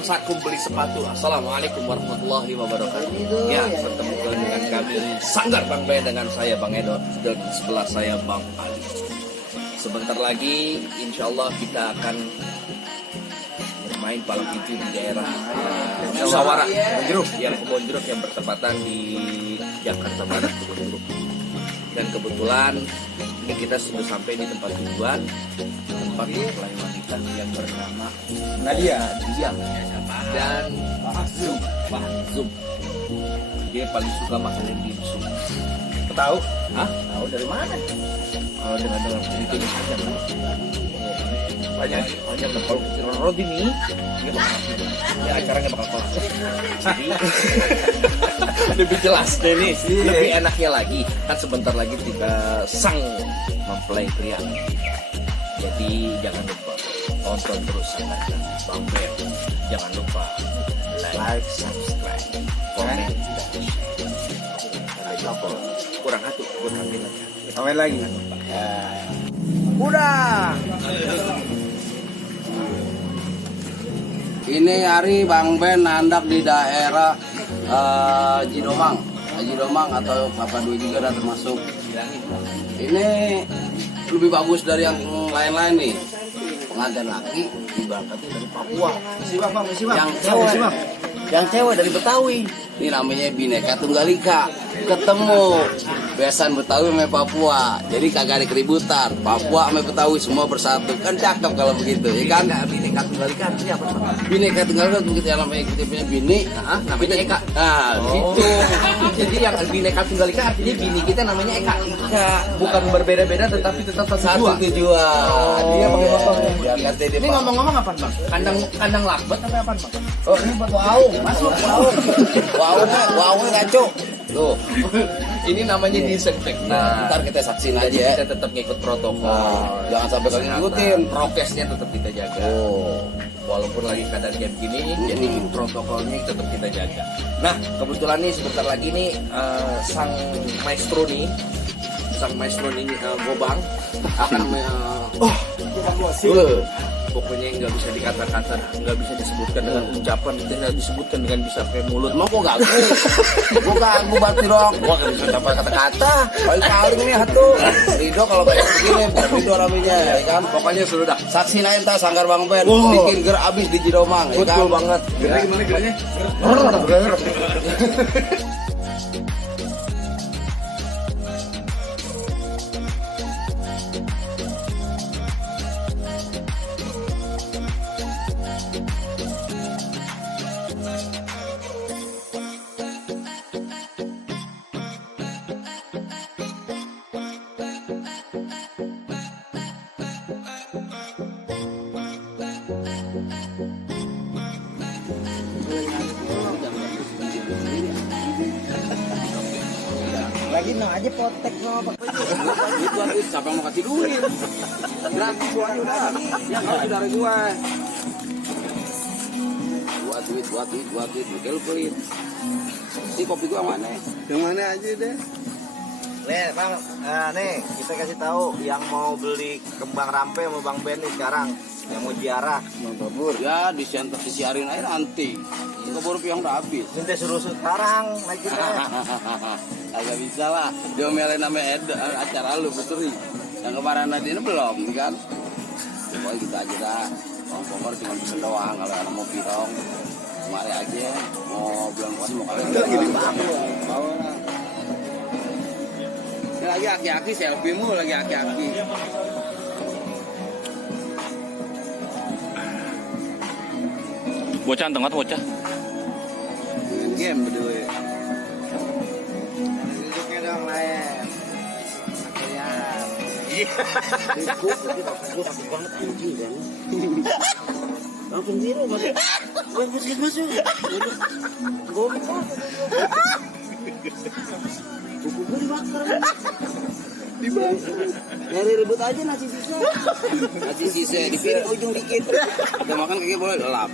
bangsaku beli sepatu. Assalamualaikum warahmatullahi wabarakatuh. Ya, bertemu dengan kami Sanggar Bang Ben, dengan saya Bang Edo dan sebelah saya Bang Ali. Sebentar lagi insya Allah kita akan bermain palang pintu di daerah Musyawarah Kebonjeruk, yang Kebonjeruk yang bertepatan di Jakarta Barat, Kebonjeruk. Dan kebetulan ini kita sudah sampai di tempat tujuan, tempat mempelai wanita yang bernama Nadia dan Pak Zum. Dia paling suka makanan dimsum. Tahu? Hah? Tahu dari mana? Kalau dengan ceritanya saja kan. Banyak kalau kecil roti nih, dia bakal ya acaranya bakal kelar. Jadi lebih jelas deh nih, lebih enaknya lagi kan sebentar lagi kita sang mempelai pria. Jadi jangan lupa tonton terus sama Bang Ben. Jangan lupa like, subscribe, komen, dan share. Kurang hati, gue tambahin lagi. Tambahin lagi. Udah. Ini hari Bang Ben nandak di daerah Jidomang atau Papa Dua juga udah termasuk. Ini lebih bagus dari yang lain-lain nih. Pengantin laki diberangkatin dari Papua. Yang cewek dari Betawi. Ini namanya Bhinneka Tunggal Ika. Ketemu besan Betawi sama Papua. Jadi kagak ada keributan. Papua sama Betawi semua bersatu. Kan cakep kalau begitu, ya kan? Bhinneka Tunggal Ika artinya apa? Bhinneka Tunggal Ika begitu yang namanya kutipnya Bini. Namanya Eka. Nah, gitu. Jadi yang Bhinneka Tunggal Ika artinya bini kita namanya Eka. Bukan berbeda-beda tetapi tetap Satu tujuan. Dia pakai motor. Ini Ngomong-ngomong apa bang? Kandang lakbat apa apa bang? Oh, ini buat waung. Masuk waung. Waungnya ngaco. Tuh. Ini namanya disinfektan. Nah, ntar kita saksin aja ya. Kita tetap ngikut protokol. Nah, jangan sampai kalian ngikutin. Prokesnya tetap kita jaga. Oh. Walaupun lagi keadaan kayak begini, jadi protokolnya tetap kita jaga. Nah, kebetulan nih sebentar lagi nih sang maestro nih Gobang akan pokoknya nggak bisa dikata-kata, nggak bisa disebutkan dengan ucapan, tidak disebutkan dengan bisa pakai mulut. Mau gua gagu. Gua gagu berarti dong. Gua nggak bisa dapat kata-kata. Paling nih hatu. Ridho kalau kayak begini, bukan Ridho namanya, ya kan? Pokoknya sudah. Saksi lain tas Sanggar Bang Ben. Bikin ger abis di Jidomang, ya kan? Betul banget. Ya. Gimana gernya? Lagi no aja potek no apa. Itu siapa yang mau kasih duit? Gratis gua udah. Yang kalau saudara gua. Buat duit, bukel pelit. Si kopi gua mana? Yang mana aja deh. Nih bang, nih kita kasih tahu yang mau beli kembang rampe sama Bang Ben nih sekarang, yang mau ziarah. Mau kabur ya, disiarin aja nanti. Keburu piang udah habis. Minta suruh sekarang naik kita. Agak bisa lah. Diomelin sama acara lu putri. Yang kemarin Nadine belum kan? Pokoknya gitu aja dah. Pokoknya cuma bisa doang. Kalau anak mau pirong, kemarin aja. Mau bulan puasa mau kalian. Ini lagi aki-aki selfie mu lagi aki-aki. Bocah tengah bocah. Main game berdua. Duduknya dong lain. Gue takut banget anjing kan. Langsung biru masuk. Gue masuk. Gue buku gue dibakar. Nyari ribut aja nasi sisa dipiring ujung dikit. Kita makan kaki boleh lelap.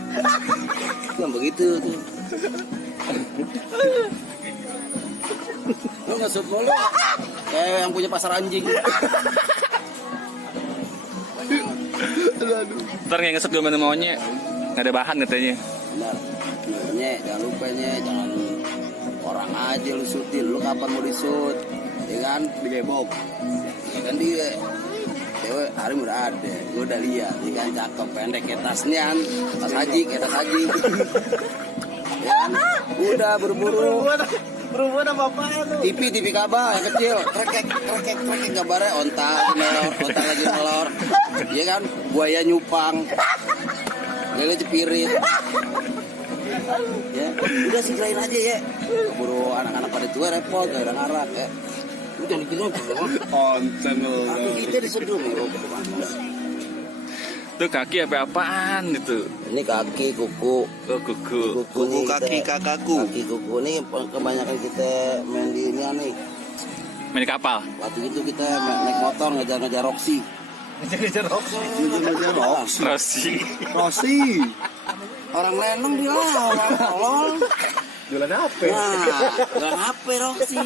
Kan begitu tuh. Lu nggak sebel lu kayak yang punya pasar anjing. Ntar ngesek gue mana maunya, nggak ada bahan katanya. benar. Jangan lupa jangan orang aja lu syutin, lu kapan mau disut, ya kan, digebok, ya kan dia, cewek hari udah ada, gue udah lihat, ya kan cakep, pendek kayak tasnya, tas haji, ya kan, udah buru-buru. Berhubungan sama apaan tuh? TV kabah yang kecil, krek gambarnya onta lagi nelor, ya kan, buaya nyupang, lele cepirit. Ya, udah serahin aja ya. Keburu anak-anak pada tua repot, gak ada ngarak ya. Lu jangan dikira konten lu. Tapi kita disedung ya, Itu kaki apa-apaan itu? ini kaki, kuku. Oh, kuku. Kuku kaki kakakku. Kaki kuku ini kebanyakan kita main di ini nih. Main di kapal. Waktu itu kita naik motor ngejar Roxy. Ngejar Rossi. Orang lenong dilawan, tolong. Jualan apa? Nah, gak HP Roxy.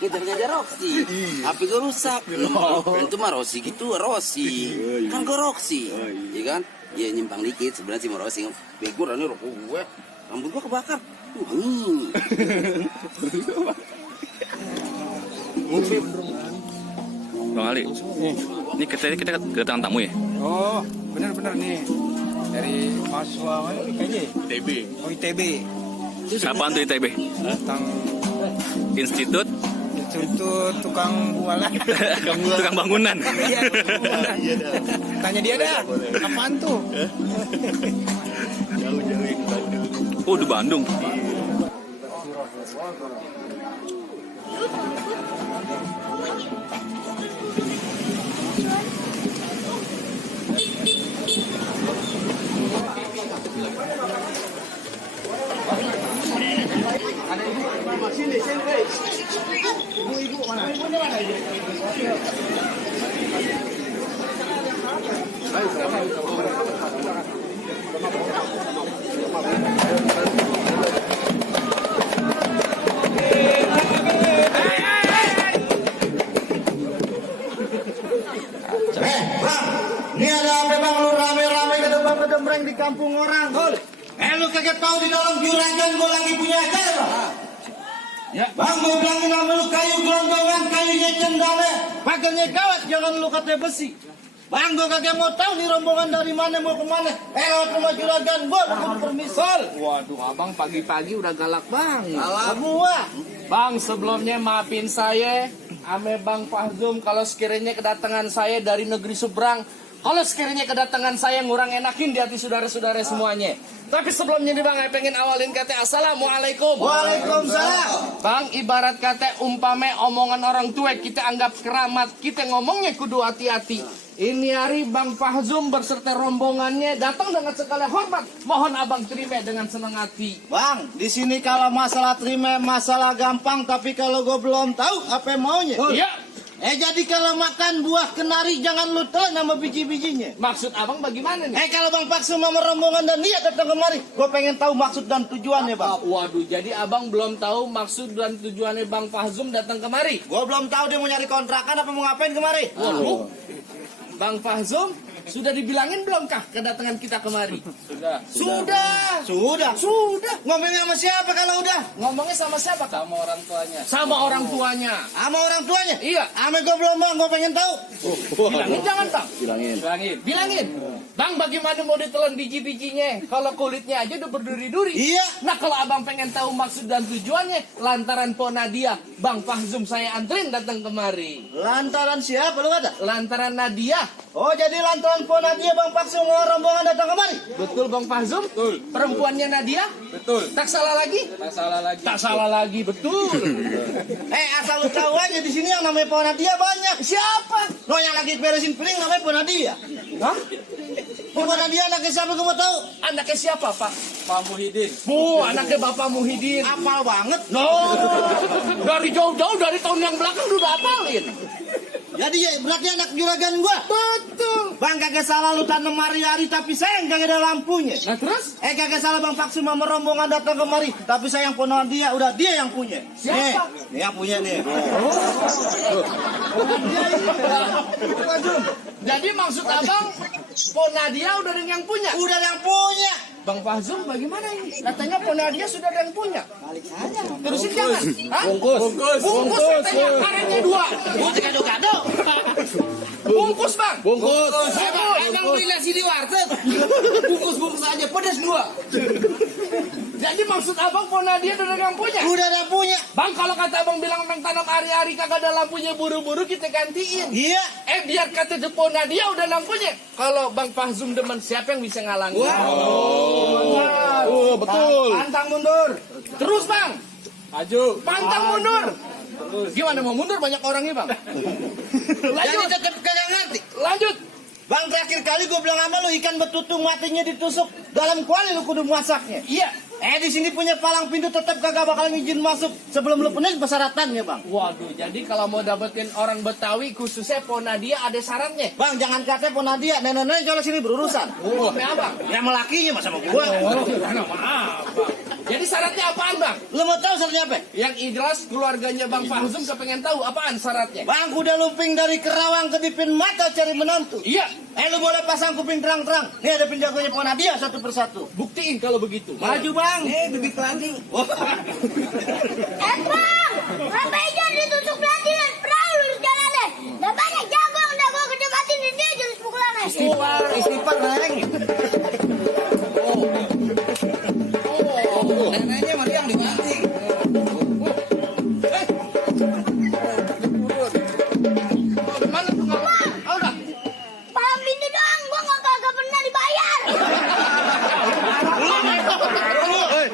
Ngejar Roxy. HP gue rusak. Itu mah Roxy gitu, Roxy. Kan gue Roxy. Iya kan? Ya nyimpang dikit sebenarnya sih mau Roxy. Bego ini rokok gue. Rambut gue kebakar. Bang Ali. Ini kita kedatangan tamu ya? Oh, benar-benar nih. Dari mahasiswa mana nih kayaknya? ITB. Oh, ITB. Apaan tuh ITB? Tentang Institut Institut Tukang Bualan. Tukang Bangunan. Iya, tanya dia dah. Apaan tuh? Oh, di Bandung. Ini ada apa bang? Lu rame-rame gedembreng di kampung orang. Lu kaget tahu di dalam juragan gue lagi punya acara. Ya. Bang, gue bilangin sama lu kayu gelondongan, kayunya cendana, pagarnya kawat, jangan lu kata besi. Bang, gue kagak mau tahu nih rombongan dari mana mau kemana. Lewat rumah juragan gue, aku permisal. Waduh, abang pagi-pagi udah galak banget. Semua. Bang, sebelumnya maafin saya, ame Bang Fahzum kalau sekiranya kedatangan saya dari negeri seberang. Kalau sekiranya kedatangan saya ngurang enakin di hati saudara-saudara semuanya. Tapi sebelumnya nih Bang, saya pengen awalin kata Assalamualaikum. Waalaikumsalam. Bang, ibarat kata umpame omongan orang tua kita anggap keramat, kita ngomongnya kudu hati-hati. Ini hari Bang Fahzum berserta rombongannya datang dengan segala hormat. Mohon abang terima dengan senang hati. Bang, di sini kalau masalah terima masalah gampang, tapi kalau gue belum tahu apa maunya. Iya. Jadi kalau makan buah kenari jangan lu telan sama biji-bijinya. Maksud abang bagaimana nih? Kalau Bang Paksu sama rombongan dan dia datang kemari, gue pengen tahu maksud dan tujuannya Bang. Waduh, jadi abang belum tahu maksud dan tujuannya Bang Fahzum datang kemari? Gue belum tahu dia mau nyari kontrakan apa mau ngapain kemari. Waduh, Bang Fahzum, sudah dibilangin belumkah kedatangan kita kemari? Sudah. Ngomongnya sama siapa kalau udah? Ngomongnya sama siapa? Sama orang tuanya. Sama orang tuanya. Sama orang tuanya? Iya. Ame gue belum Bang, gue pengen tahu. Bilangin jangan Bang. Bilangin. Bilangin. Bang, bagaimana mau ditelan biji-bijinya? Kalau kulitnya aja udah berduri-duri. Iya. Nah, kalau abang pengen tahu maksud dan tujuannya, lantaran Po Nadia, Bang Fahzum saya anterin datang kemari. Lantaran siapa lu kata? Lantaran Nadia. Oh jadi lantaran Po Nadia Bang Paksu sama rombongan datang kemari? Betul Bang Fahzum? Betul. Perempuannya Nadia? Betul. Tak salah lagi? Tak salah lagi, betul. Asal lu tahu aja di sini yang namanya Po Nadia banyak. Siapa? Lo yang lagi beresin piring namanya Po Nadia. Hah? Po Nadia anaknya siapa gue mau tahu? Anaknya siapa, Pak? Pak Muhyiddin. Anaknya Bapak Muhyiddin. Apal banget. No, dari jauh-jauh, dari tahun yang belakang udah apalin. Jadi ya, berarti anak juragan gua. Betul. Bang kagak salah lu tanam hari-hari tapi sayang kagak ada lampunya. Nah terus? Kagak salah Bang Paksu sama rombongan datang kemari tapi sayang Po Nadia udah dia yang punya. Siapa? Nih yang punya nih. Jadi maksud abang, Po Nadia udah ada yang punya? Udah yang punya. Bang Fahzum bagaimana ini? Katanya Ponadia sudah ada yang punya. Balik saja. Terusin jangan. Hah? Bungkus katanya karetnya 2. Buat kado-kado. Bungkus bang. Bungkus. Abang beli nasi di warteg. Bungkus aja pedas 2. Jadi maksud abang Ponadia udah ada yang punya? Udah ada punya. Bang kalau kata abang bilang abang tanam hari-hari kagak ada lampunya buru-buru kita gantiin. Iya. Biar kata Ponadia udah lampunya. Kalau Bang Fahzum demen siapa yang bisa ngalangi? betul. Pantang mundur. Terus bang. Maju. Pantang mundur. Gimana mau mundur banyak orangnya bang? Jadi tetap kagak ngerti. Lanjut. Bang, terakhir kali gue bilang sama lu ikan betutu matinya ditusuk dalam kuali lu kudu masaknya. Iya. Di sini punya palang pintu tetap kagak bakal ngizin masuk sebelum lu penuh persyaratannya, Bang. Waduh, jadi kalau mau dapetin orang Betawi khususnya Ponadia ada syaratnya. Bang, jangan kata Ponadia, nenek-nenek kalau sini berurusan. Oh, apa? Ya melakinya masa sama gua. Maaf, Bang. Jadi syaratnya apaan, Bang? Lu mau tahu syaratnya apa? Yang jelas keluarganya Bang Fahzum kepengen tahu apaan syaratnya. Bang, udah lumping dari Kerawang ke Dipin Mata cari menantu. Iya. Lu boleh pasang kuping terang-terang. Nih ada penjagonya Ponadia satu persatu. Buktiin kalau begitu. Maju, Bang. Bibit lagi. Bang, apa aja ditusuk belati dan perahu lurus jalannya. Udah banyak jago yang udah gua kedebatin dan dia jenis pukulannya. Istighfar, Reng. Neneknya mati yang dibanting. Mana tuh kamu? Oh, udah. Palang pintu doang, gua kagak pernah dibayar.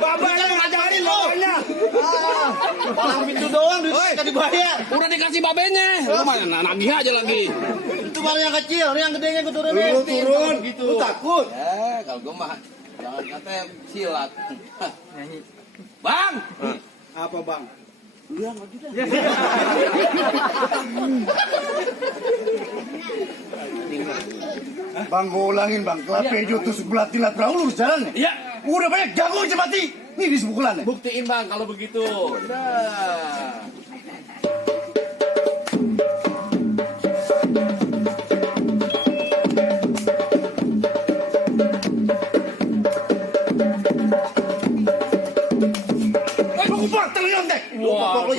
Bapak yang ngajarin lo. Palang pintu doang duit dibayar. Udah dikasih babenya. Lu mana nagih aja lagi. Itu baru yang kecil, yang gedenya gue turunin. Turun gitu. Lu takut? Kalau gue mah jangan kata silat. Bang. Apa bang? Bang, gue ulangin bang. Kelapa hijau tusuk belati lat perahu lurus jalannya. Iya. Udah banyak jago aja mati. Nih di sepukulannya. Buktiin Bang kalau begitu. Nah. Popok terlihat deh. Popok lu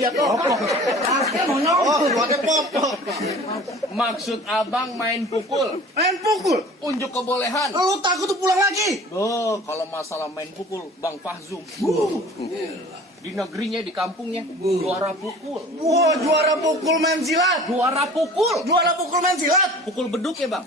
jatuh. Oh, ada popok. Maksud abang main pukul, Main pukul. unjuk kebolehan. Lu takut tuh pulang lagi. Oh, kalau masalah main pukul, Bang Fahzum. Di negerinya, di kampungnya, juara pukul. Wah, juara pukul main silat. Juara pukul. Juara pukul main silat. Pukul beduk ya, Bang?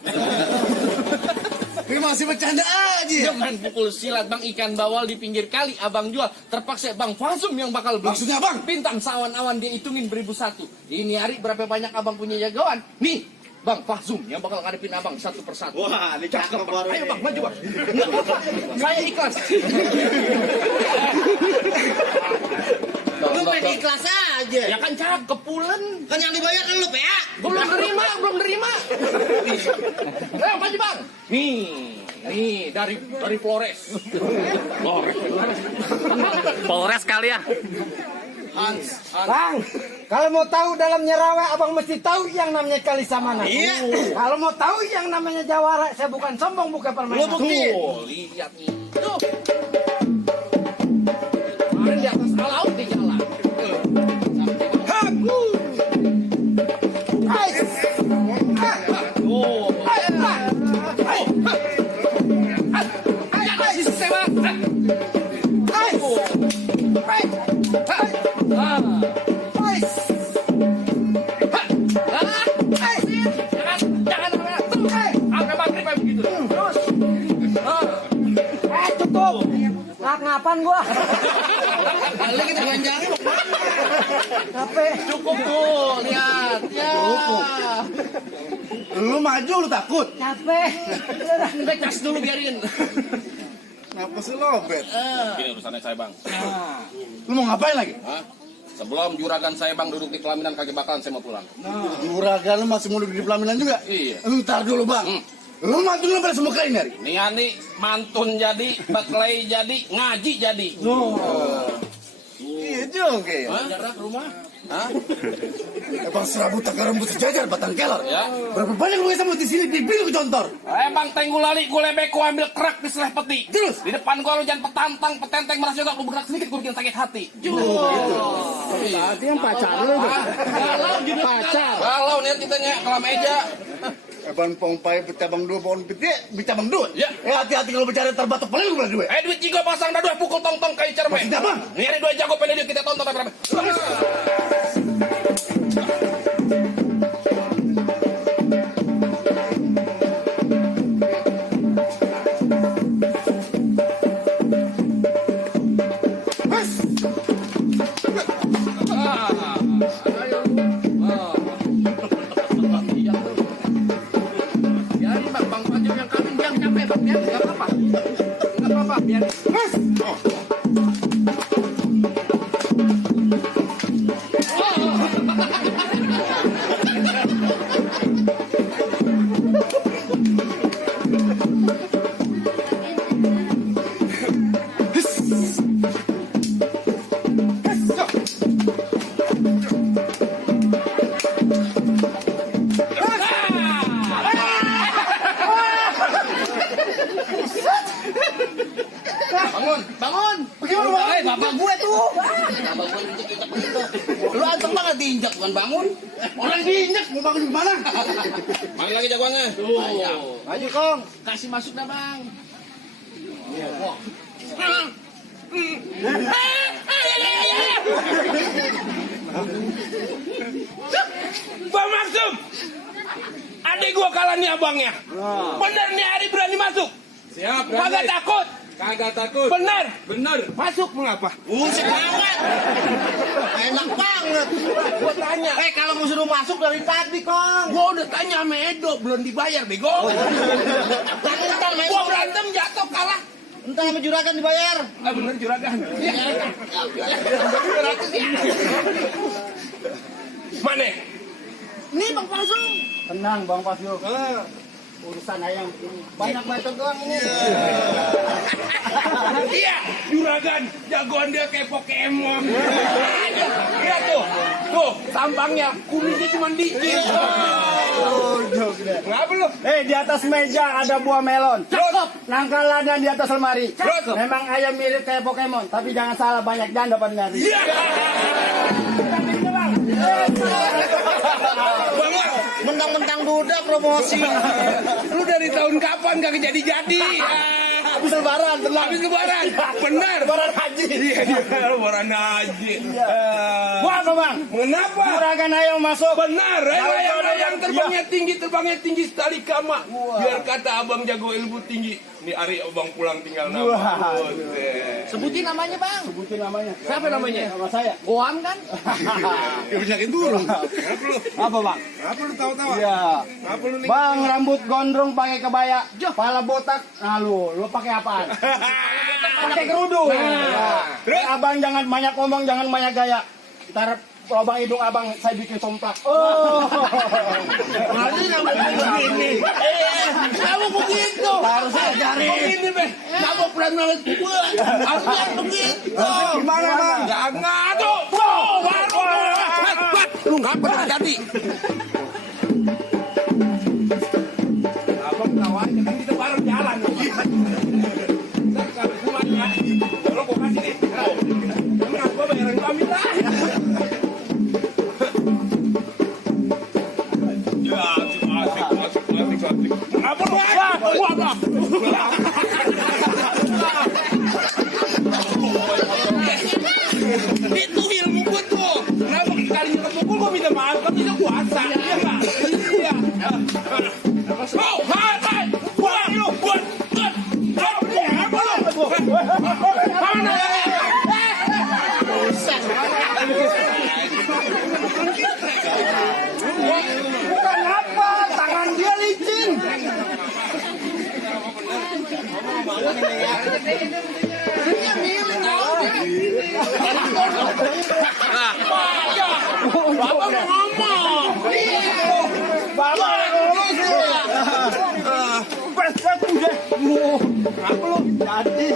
Ini masih bercanda aja. Dia main pukul silat, Bang. Ikan bawal di pinggir kali, abang jual. Terpaksa Bang Fahzum yang bakal beli. Maksudnya, Bang? Bintang sawan-awan dia hitungin beribu-satu. Ini hari berapa banyak abang punya jagoan? Nih, Bang Fahzum yang bakal ngadepin abang satu persatu. Wah, ini cakep baru. Ayo Bang, maju Bang. Nggak apa-apa, saya ikhlas. Lu pengen ikhlas aja. Ya kan cakep pulen. Kan yang dibayar kan lu PA. Gua belum nerima. Ayo maju Bang. Nih dari Flores. Polres kali ya. Hans. Bang, kalau mau tahu dalamnya rawa, abang mesti tahu yang namanya kalisa mana. Iya. Kalau mau tahu yang namanya jawara, saya bukan sombong, bukan permainan. Lu buktiin. Tuh, lihat nih. Tuh. Kemarin di atas laut di jalan. Cukup. Ngap-ngapan gua. Kali kita ganjangin. Capek. Cukup tuh, lihat. Ya. Lu maju lu takut. Capek. Udah cas dulu biarin. Kenapa sih lobet? Ini urusannya saya bang. Lu mau ngapain lagi? Hah? Sebelum juragan saya bang duduk di pelaminan kaki bakalan saya mau pulang. Juragan lu masih mau duduk di pelaminan juga? Iya. Ntar dulu bang. Lu mantun lu pada semua kain nyari. Nih mantun jadi, baklai jadi, ngaji jadi. Iya oke. Jarak rumah. Abang serabut takar rambut sejajar batang kelar. Ya. Berapa banyak lu sama di sini bibir contor? Bang tenggul lali, gue lebek, gue ambil kerak di selah peti. Terus? Di depan gue lu jangan petantang, petenteng, merasa juga lu bergerak sedikit, gue bikin sakit hati. Berarti yang pacar lu tuh. Galau juga pacar. Galau nih kitanya kalau meja. Abang pongpai bercabang dua pohon peti, bercabang dua. Ya. Hati-hati kalau bercari terbatuk paling lu bilang dua. Duit jigo pasang dah dua pukul tong-tong kayak cermen. Maksudnya apa? Nih ada dua jago pendek kita tonton berapa. Biarin bang Panjung yang kawin dia capek bang, biar nggak apa-apa, biar. Bangun. Bagaimana bang? Bapak gue tuh. Bapak gue diinjek begitu. Lu anteng banget diinjek bukan bangun. Orang diinjek mau bangun gimana? Manggil lagi jagoannya. Maju Kong. Kasih masuk dah bang. Bang Maksum, adik gua kalah nih abangnya. Bener nih Ari berani masuk. Siap, Kagak takut. Kagak takut. Bener. Bener. Masuk mengapa? Musik banget. Enak banget. Gua tanya. Kalau mau suruh masuk dari tadi Kong. Gua udah tanya sama Edo, belum dibayar bego. Gua berantem jatuh kalah. Entar sama juragan dibayar. Ah bener juragan. Mana? Nih Bang Pasung. Tenang Bang Pasung. Urusan ayam ini banyak bacot doang ini. Iya, juragan jagoan dia kayak Pokemon. Iya tuh tampangnya kumisnya cuma dikit. Ngapa lu? Di atas meja ada buah melon. Cakep. Nangka lada di atas lemari. Cakep. Memang ayam mirip kayak Pokemon, tapi jangan salah banyak janda pada nyari. Iya. Mentang-mentang duda promosi. Lu dari tahun kapan gak jadi-jadi? Habis lebaran, tenang. Habis lebaran. Benar. Lebaran haji. Iya, lebaran haji. Wah, apa Bang? Mengapa? Juragan ayam masuk. Benar, yang terbangnya tinggi sekali kama. Biar kata abang jago ilmu tinggi. Ini Ari abang pulang tinggal nama. Sebutin namanya bang. Sebutin namanya. Siapa namanya? Nama saya. Goam kan? Ya penyakit burung. Apa Bang? Apa lu tahu-tahu? Iya. Apa lu nih? Bang, rambut gondrong pakai kebaya, kepala botak. Nah lu pakai apaan? Pakai kerudung. Terus? Abang jangan banyak ngomong, jangan banyak gaya. Ntar lubang hidung abang saya bikin somplak. Berarti namanya begini. Kamu begitu. Harus ajarin. Begini, Beh. Kamu pernah banget gua. Harusnya begitu. Gimana Bang? Jangan tuh. Baru. Lu ngapa jadi? Abang tahu aja kan kita bareng jalan. Ntar kalau semuanya, kalau gua kasih nih. Emang gua bayaran gua ambil lah. Ya, asik. Apa lu? Wah. Itu ilmu gua tuh. Kenapa kali pukul gua minta maaf, tapi itu kuasa. Iya enggak? Iya. Oh, hai. Buat lu, buat. Apa lu? Mana? Bukan apa, tangan dia licin. Dia milih tahu dia. Bapak mau ngomong. Bapak ngomong sih. Pes udah. Apa lu? Jadi.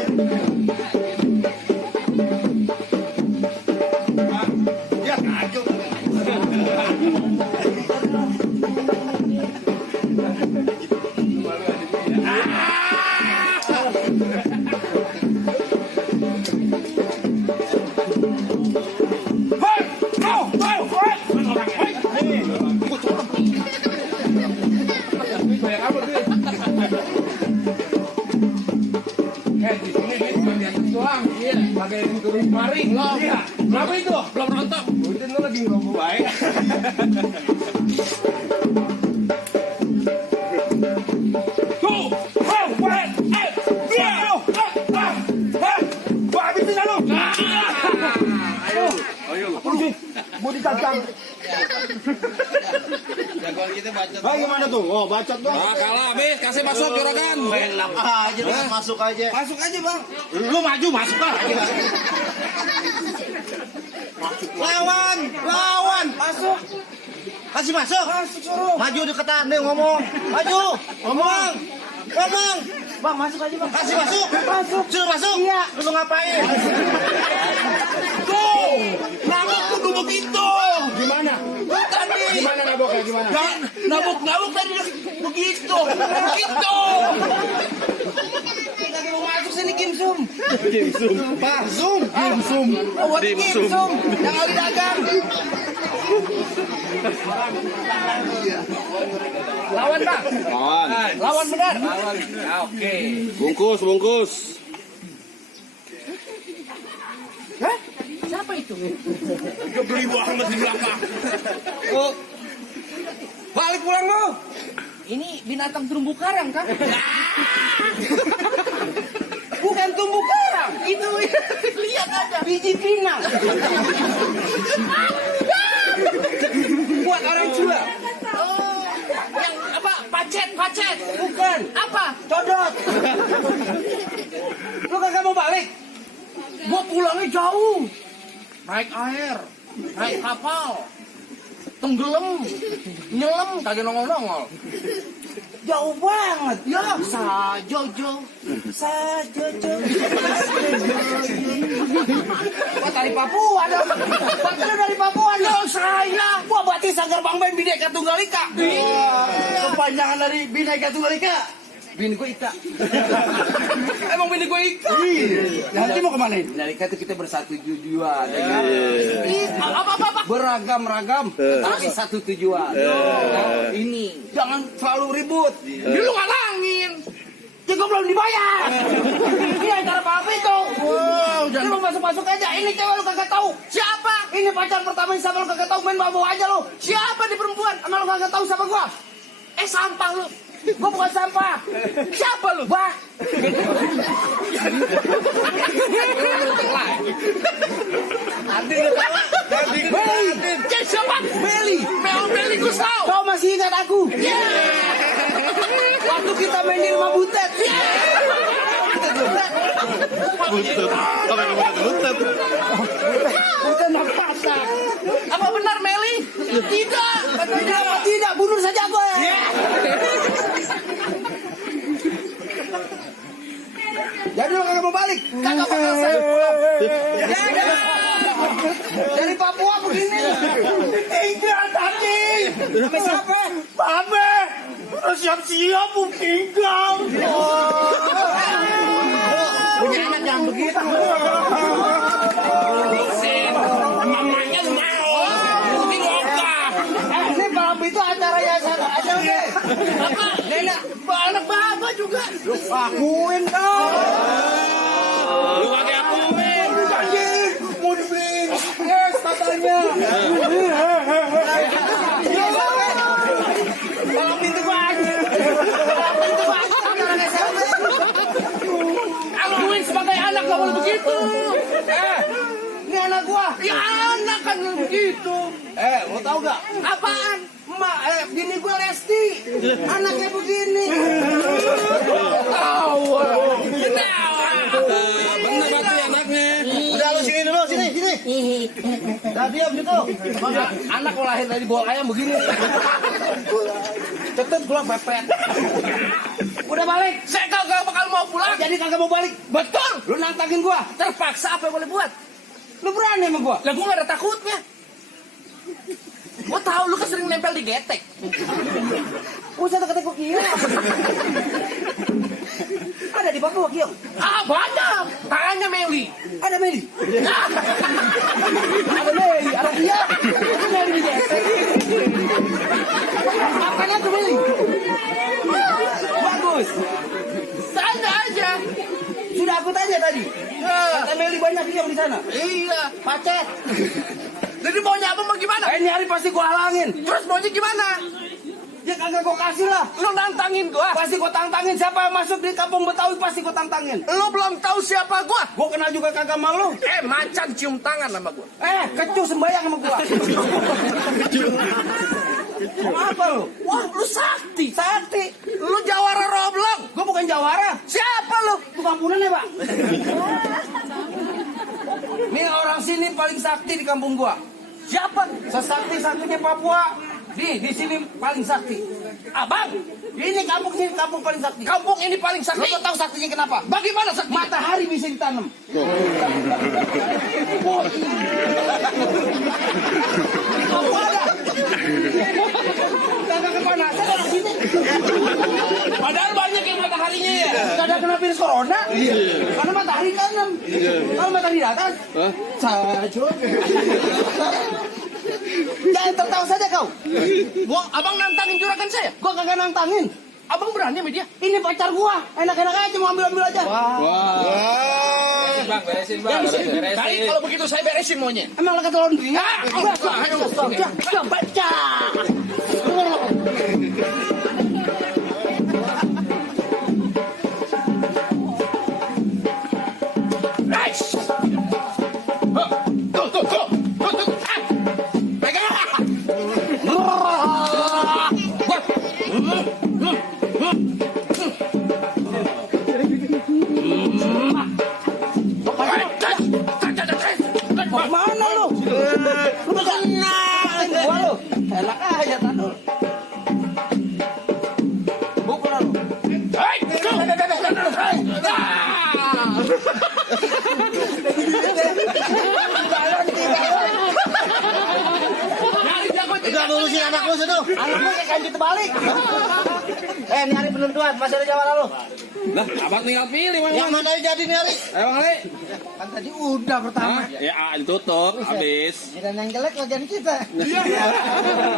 Di sini di atas doang. Iya, pakai turun kemari. Iya. Kenapa itu? Belum nonton. Udah lagi ngerokok baik. Tuh. Wah, habisin dah lu. Mau ditantang. Jagoan kita baca. Ah, gimana tuh? Oh, bacot dong. Ah, kalah habis, kasih masuk juragan. Enak aja lu masuk aja. Masuk aja, Bang. Lu maju masuk aja. Lawan, masuk. Kasih masuk. Masuk suruh. Maju deketan deh ngomong. Maju. Ngomong. Bang, masuk aja, Bang. Kasih masuk. Masuk. Suruh masuk. Iya. Lu ngapain? Tuh. Nabok kudu begitu. Gimana? Tadi. Gimana naboknya? Gimana? Nabok tadi begitu. Begitu. Kagak mau masuk sini Kimsum. Pak, zoom. Zoom. Oh, buat Kimsum. Yang lagi dagang. Lawan, Bang. Lawan benar. Oke. Bungkus. Siapa itu? Beli banget di belakang. Oh. Balik pulang lu. Ini binatang terumbu karang, kan? Bukan tumbuh karang. Itu lihat aja. Biji pinang. Buat orang tua. Oh, yang apa? Pacet. Bukan. Apa? Codot. Lu kagak mau balik? Gua pulangnya jauh. Naik air, naik kapal, tenggelam, nyelam, kagak nongol-nongol. Jauh banget. Ya, sajojo. Wah, dari Papua dong. Papua dari Papua dong. Saya. Wah, berarti Sanggar Bang Ben Bhinneka Tunggal Ika. Kepanjangan dari Bhinneka Tunggal Ika. Bini gue Ika. Emang bini gue Ika. Nanti mau kemana? Dari kata kita bersatu tujuan. Apa? Beragam-ragam, tapi satu tujuan. Ini jangan selalu ribut. Dia lu ngalangin. Ya gue belum dibayar. Ini acara apa itu? Wow, jangan lu masuk aja. Ini cewek lu kagak tahu. Siapa? Ini pacar pertama sama lu kagak tahu, main bawa aja lu. Siapa di perempuan? Sama lu kagak tahu siapa gua? Sampah lu. Gua bukan sampah. Siapa lu? Bah. Meli. Siapa? Meli Gusau. Kau masih ingat aku? Waktu kita main di rumah Butet. Butet pasak. Apa benar Meli? Tidak. Kenapa tidak? Bunuh saja aku ya. Jadi lo kagak mau balik? Kagak bakal saya pulang. Dari Papua begini. Tinggal tadi. Sampai siapa? Babe. Udah siap-siap mau tinggal. Punya anak yang begitu. Mamanya mau. Ini ngokah. Ini Bang itu acara yayasan aja deh. Apa? Nenek, Anak Baba juga. lu akuin dong. Lu kagak akuin. Mau dibeliin. Yes, katanya. Kalau pintu gua aja. Pintu gua aja. Acara SMP. Akuin sebagai anak gak boleh begitu. Ini anak gua. Ya anak kan begitu. Lo tau gak? Apaan? Bini gua Lesti. Anaknya begini. Bener berarti anaknya. Udah lu sini dulu, sini. Udah diam gitu. Anak kalau lahir dari bola ayam begini. Tetep gua pepet. Udah balik. Saya kagak bakal mau pulang. Jadi kagak mau balik. Betul. Lu nantangin gua. Terpaksa apa yang boleh buat? Lu berani sama gua? Lah gue gak ada takutnya. Gue nempel di getek. Usah tak kau kira. Ada di Papua Kiong. Ah, banyak. Tanya Meli. Ada Meli. Ada Meli. Ada dia. Ada Meli di getek. Apanya tuh Meli? Bagus. Tanya aja. Sudah aku tanya tadi. Kata Meli banyak Kiong di sana. Iya. Pacet. Jadi maunya abang bagaimana? Ini hari pasti gua halangin. Terus maunya gimana? Ya kagak gua kasih lah. Lu nantangin gua. Pasti gua tantangin. Siapa yang masuk di kampung Betawi pasti gua tantangin. Lu belum tahu siapa gua. Gua kenal juga kagak malu. Macan cium tangan sama gua. Kecu sembayang sama gua. Mau apa lu? Wah, lu sakti. Sakti. Lu jawara roblong. Gua bukan jawara. Siapa lu? Tukang punan ya, Pak. Nih orang sini paling sakti di kampung gua. Siapa? Sesakti-saktinya Papua. Di sini paling sakti. Abang. Ini kampung sini kampung paling sakti. Kampung ini paling Lo sakti. tau tahu saktinya kenapa? Bagaimana sakti? Matahari bisa ditanam. Kamu ada? Kagak kepanasan orang sini. Padahal banyak yang mataharinya ya. Kagak kena virus corona. Karena matahari tanam. Kalau matahari di atas, sajut. Jangan tertawa saja kau. Gua abang nantangin juragan saya. Gua kagak nantangin. Abang berani sama dia? Ini pacar gua. Enak-enak aja mau ambil aja. Bang, beresin bang. Baik, kalau begitu saya beresin maunya. Emang lo kata laundry? Ayo. Baca. Nice. Tuh. Pegang. Mau mana lu? Lu bakal gua lu. Enak aja tadul. Bukan lu. Udah lurusin anak lu situ. Anak lu kayak kanji terbalik. Ini hari penentuan, masih ada jawara lu. Lah, abang tinggal pilih bang. Yang mana jadi nih hari? Ayo bang Ali. Kan tadi udah pertama. Ya ditutup, habis. Dan yang jelek kerjaan kita.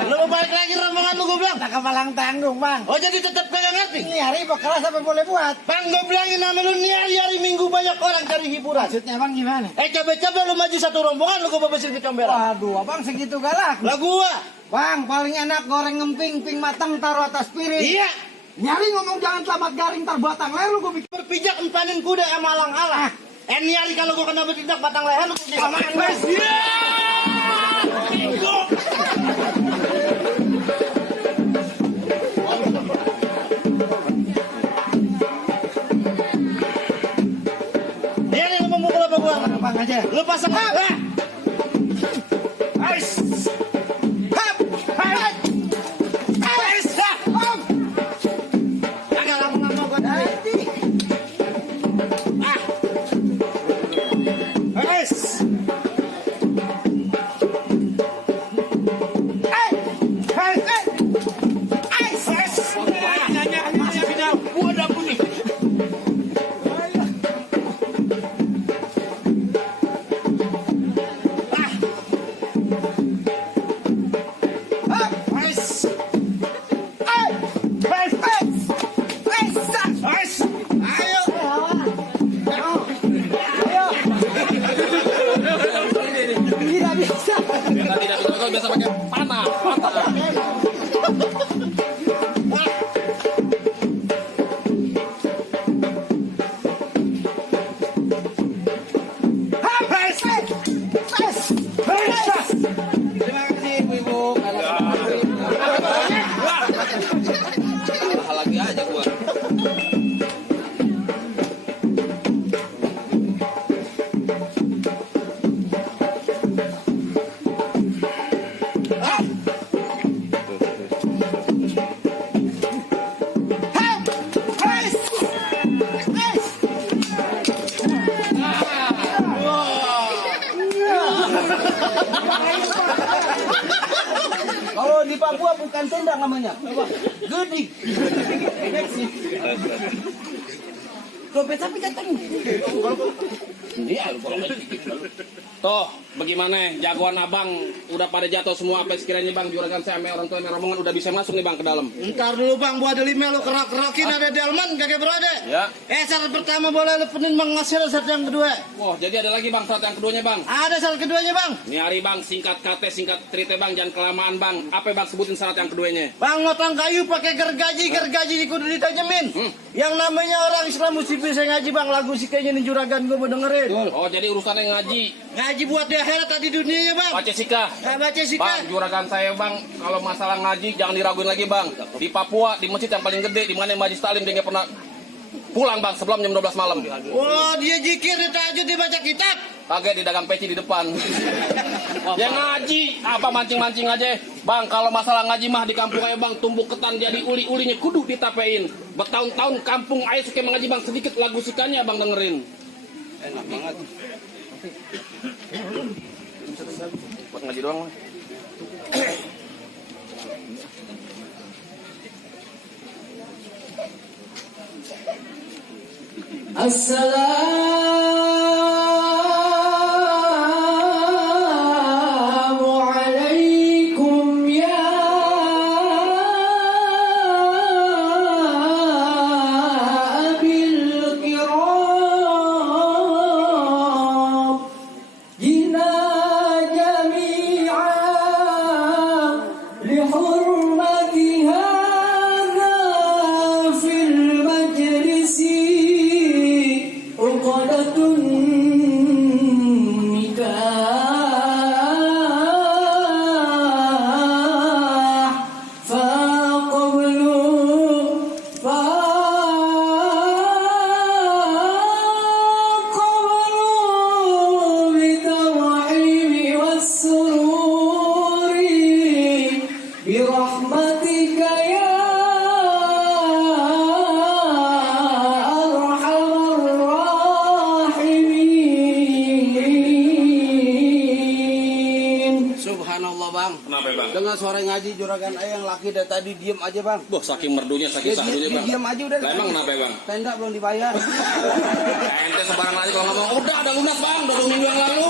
Lu mau balik lagi rombongan lu gue bilang. Tak kepalang tanggung, Bang. Oh jadi tetap kagak ngerti? Ini hari bakal sampai boleh buat. Bang gue bilangin nama lu nih hari Minggu banyak orang cari hiburan. Maksudnya Bang gimana? Coba-coba lu maju satu rombongan lu gue bebesin ke comberan. Waduh, Abang segitu galak. Lah gua. Bang, paling enak goreng ngemping, ping matang taruh atas piring. Iya. Nyari ngomong jangan selamat garing terbatang leher lu gue bikin. Berpijak empanin kuda sama alang-alang. Ini hari kalau gua kena bertindak batang leher lu gue Aman, Bang. Dia nih ngomong mukul apa gua? Bang aja. Lu pasang apa? Agak lama-lama gua tadi. di Papua bukan tenda namanya. Gedik. Dompet sapi datang. Iya, Toh, bagaimana jagoan abang udah pada jatuh semua apa sekiranya bang juragan saya sama orang tua sama rombongan udah bisa masuk nih bang ke dalam. Ntar dulu bang, buat lima lu kerak-kerakin ada delman kagak berada. Ya. Syarat pertama boleh lu penin bang ngasih syarat yang kedua. Wah, jadi ada lagi bang syarat yang keduanya bang. Ada syarat keduanya bang. Ini hari bang singkat kate singkat cerita bang jangan kelamaan bang. Apa bang sebutin syarat yang keduanya? Bang ngotong kayu pakai gergaji kudu ditajamin. Yang namanya orang Islam mesti bisa ngaji bang, lagu sih kayaknya nih juragan gue mau dengerin. Oh, jadi urusannya ngaji. Ngaji buat di akhirat tadi dunianya bang. Baca sikah. Baca sih Bang, juragan saya bang, kalau masalah ngaji jangan diraguin lagi bang. Di Papua, di masjid yang paling gede, di mana Majlis Taklim dia nggak pernah pulang bang sebelum jam 12 malam. Wah, dia zikir, dia tahajud, dia baca kitab. Kaget di dagang peci di depan. Dia ngaji, apa mancing-mancing aja. Bang, kalau masalah ngaji mah di kampung ayo bang, tumbuh ketan jadi uli-ulinya kudu ditapein. Bertahun-tahun kampung ayo suka mengaji bang, sedikit lagu sikanya bang dengerin. Enak banget. Buat ngaji doang mah. Assalamualaikum ya abil kiram jina jami'a lihurmati hadha fil majlisi uqadatun nikah faqablu bitarhibi wassururi birahmatika ya Subhanallah bang. Kenapa bang? Dengan suara ngaji juragan ayah yang laki dari tadi diem aja bang. Wah, saking merdunya, saking sahdunya bang. Diam aja udah. Lah, emang kenapa bang? Tenda belum dibayar. Ente sembarang aja kalau ngomong, udah ada lunas bang, udah 2 minggu yang lalu.